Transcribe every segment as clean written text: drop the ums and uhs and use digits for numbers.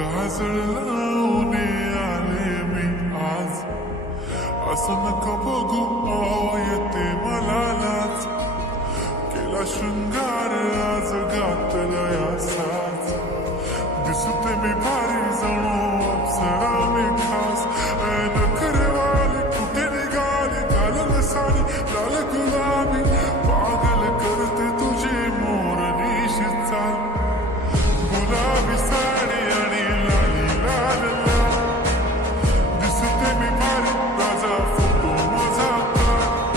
काजळ लावून आले मी आज, असं नका बघू येते मला लाज, केला शृंगार आज घातला या साज, दिसते मी भारी जणू अप्सरा मी खास, नखरेवाली कुठे निघाली घालून साडी लाल गुलाबी, पागल करते तुझी मोरनीशी चाल, गुलाबी साडी आणि लाली लाल लाल, दिसते मी भारी राजा फोटो माझा काढ,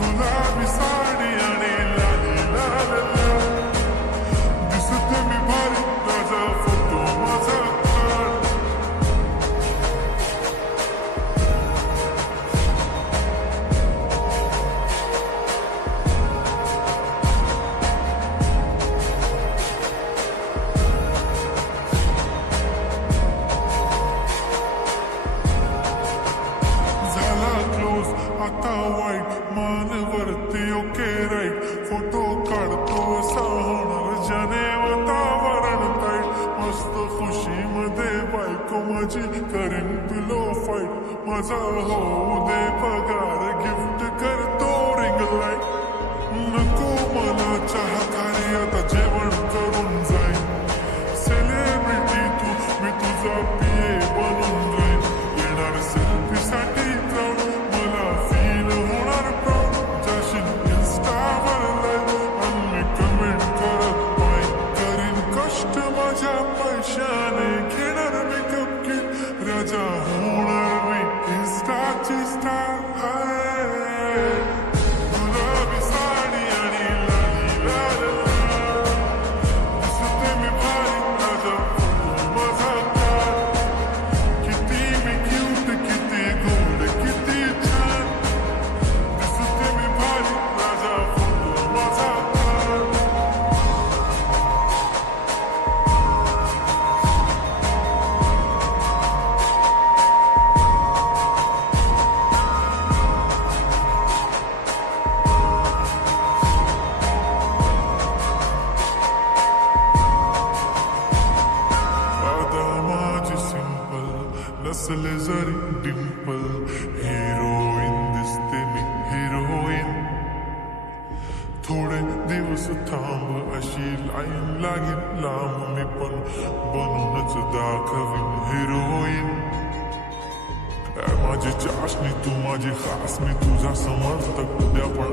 गुलाबी साडी आणि लाली लाल लाल, दिसते मी भारी राजा फोटो माझा काढ. झाला क्लोज आता वाईट, मानवरती ओके राईट, फोटो काढतो असा होणार ज्याने वातावरण ताईट, मस्त खुशीमध्ये बायको माझी करीन पिलो फाईट, माझा होऊ दे पगार गिफ्ट करतो रिंग लाईट, नको मला चहा खारी आता जेवण करून जाईन, सेलिब्रिटी तू मी तुझा पिये बनून जाईन, येणार सेल्फी साठी क्राऊड मला फील होणार प्राऊड, जाशील इन्स्टावर लाईव्ह आणि कमेंट करत पाय, करीन कष्ट माझ्या पैशाने घेणार मेकअप किट, राजा होणार मी इन्स्टाची स्टार. गुलाबी साडी आणि लाली लाल लाल, दिसते मी भारी राजा फोटो माझा काढ, किती मी क्यूट किती गोड किती छान, दिसते मी भारी राजा फोटो माझा काढ. आता माझी सिंपल नसले जरी डिंपल, हिरोईन दिसते मी हिरोईन, थोडे दिवस थांब अशी लाईन लागेल लांब, मी पण बनूनच दाखवीन हिरोईन, माझी चाशनी तू माझी खास, मी तुझा समर्थक उद्या पण